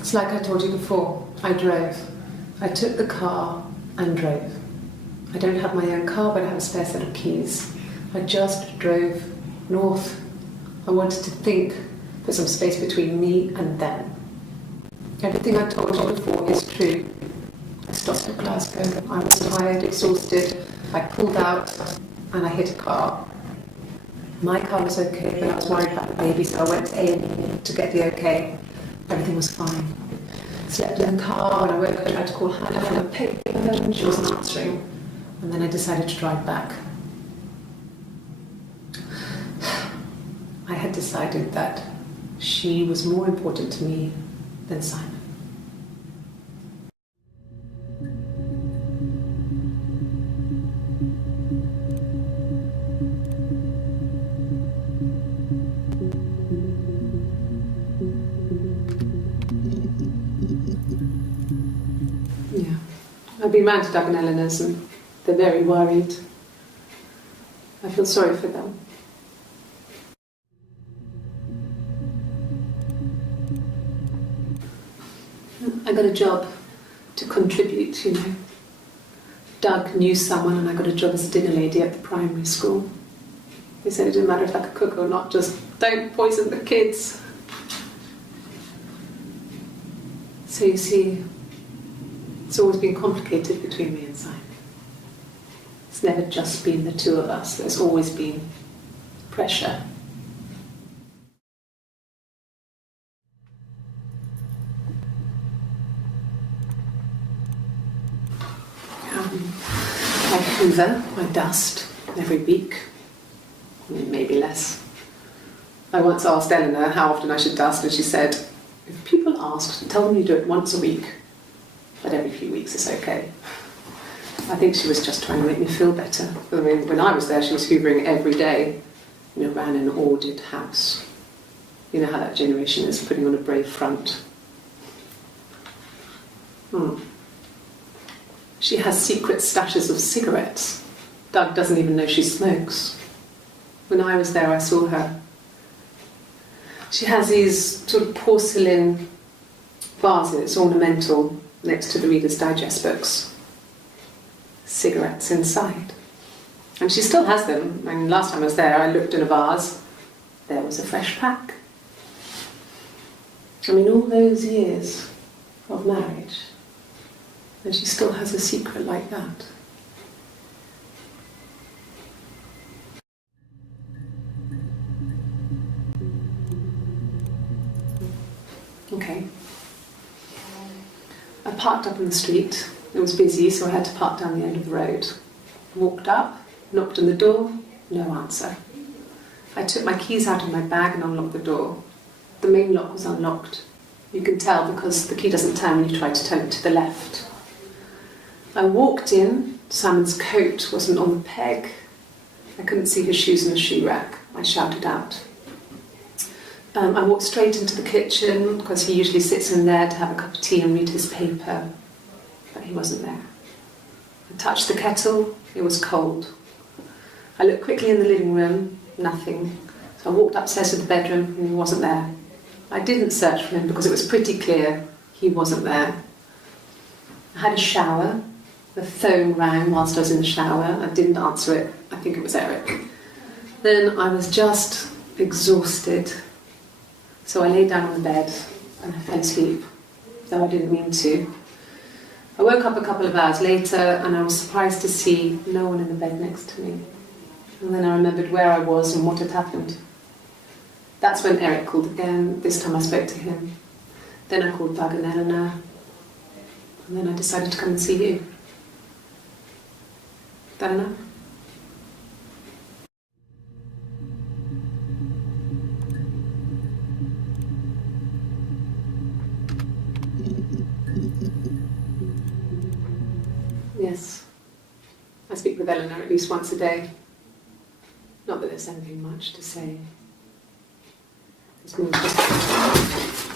It's like I told you before, I drove. I took the car and drove. I don't have my own car, but I have a spare set of keys. I just drove north. I wanted to think, put some space between me and them. Everything I told you before is true. I stopped at Glasgow. I was tired, exhausted. I pulled out and I hit a car. My car was okay, but I was worried about the baby, so I went to A&E to get the okay. Everything was fine. Slept in the car. When I woke up, I tried to call Hannah on the paper, and she wasn't answering. And then I decided to drive back. I had decided that she was more important to me than Simon. Yeah, I've been round to Doug and Eleanor's and they're very worried. I feel sorry for them. I got a job to contribute, you know. Doug knew someone and I got a job as a dinner lady at the primary school. They said it didn't matter if I could cook or not, just don't poison the kids. So you see, it's always been complicated between me and Simon. It's never just been the two of us, there's always been pressure. I hoover, I dust every week, maybe less. I once asked Eleanor how often I should dust, and she said, if people ask, tell them you do it once a week, but every few weeks is okay. I think she was just trying to make me feel better. I mean, when I was there, she was hoovering every day, you know, ran an ordered house. You know how that generation is, putting on a brave front. She has secret stashes of cigarettes. Doug doesn't even know she smokes. When I was there, I saw her. She has these sort of porcelain vases, ornamental, next to the Reader's Digest books. Cigarettes inside. And she still has them. I mean, last time I was there, I looked in a vase. There was a fresh pack. I mean, all those years of marriage, and she still has a secret like that. Okay. I parked up in the street. It was busy, so I had to park down the end of the road. Walked up, knocked on the door, no answer. I took my keys out of my bag and unlocked the door. The main lock was unlocked. You can tell because the key doesn't turn when you try to turn it to the left. I walked in. Simon's coat wasn't on the peg. I couldn't see his shoes in the shoe rack. I shouted out. I walked straight into the kitchen because he usually sits in there to have a cup of tea and read his paper. But he wasn't there. I touched the kettle, it was cold. I looked quickly in the living room, nothing. So I walked upstairs to the bedroom and he wasn't there. I didn't search for him because it was pretty clear he wasn't there. I had a shower, the phone rang whilst I was in the shower. I didn't answer it, I think it was Eric. Then I was just exhausted. So I lay down on the bed and I fell asleep, though I didn't mean to. I woke up a couple of hours later and I was surprised to see no one in the bed next to me. And then I remembered where I was and what had happened. That's when Eric called again. This time I spoke to him. Then I called Doug and Eleanor. And then I decided to come and see you. Is that enough? with Eleanor at least once a day. Not that there's anything much to say. It's more just...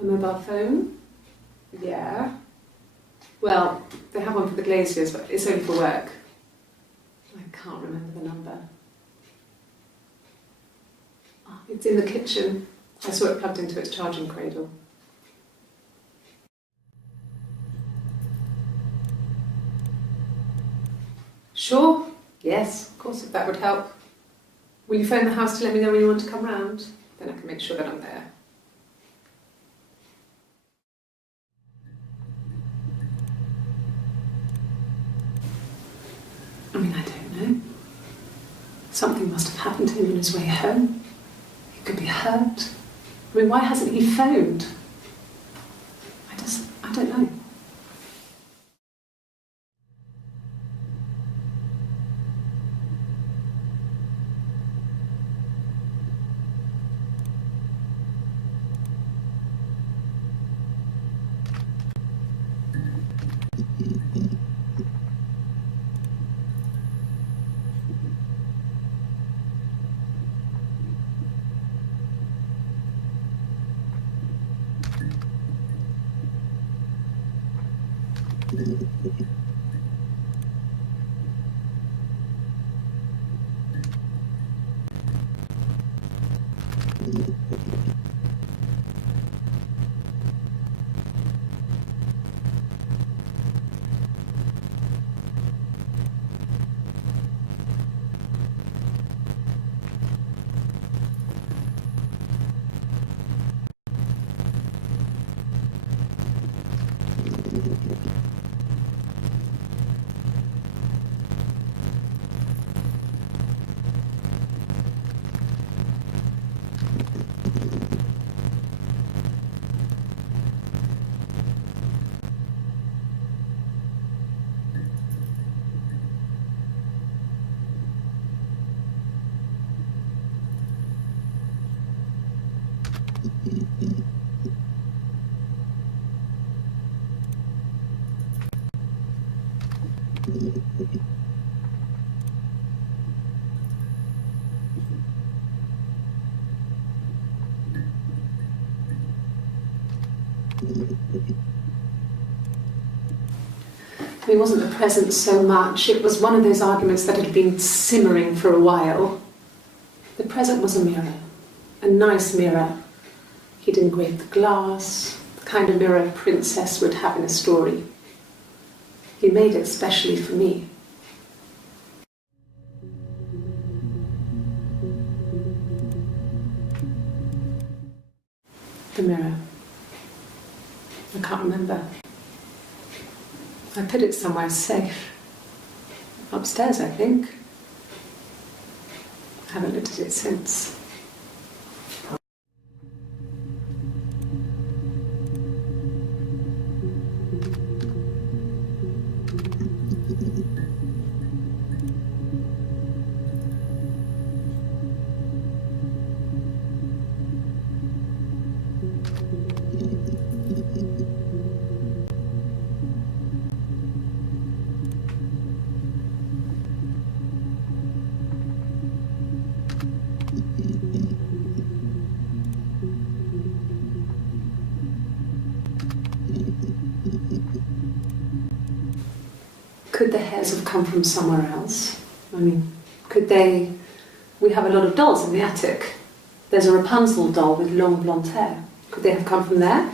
A mobile phone? Yeah. Well, they have one for the glaziers, but it's only for work. I can't remember the number. Oh, it's in the kitchen. I saw it plugged into its charging cradle. Sure. Yes, of course, if that would help. Will you phone the house to let me know when you want to come round? Then I can make sure that I'm there. I mean, I don't know. Something must have happened to him on his way home. He could be hurt. I mean, why hasn't he phoned? I don't know. It wasn't the present so much, it was one of those arguments that had been simmering for a while. The present was a mirror, a nice mirror. He'd engraved the glass, the kind of mirror a princess would have in a story. He made it specially for me. The mirror. I can't remember. I put it somewhere safe. Upstairs, I think. I haven't looked at it since. Could the hairs have come from somewhere else? I mean, could they... We have a lot of dolls in the attic. There's a Rapunzel doll with long blonde hair. Could they have come from there?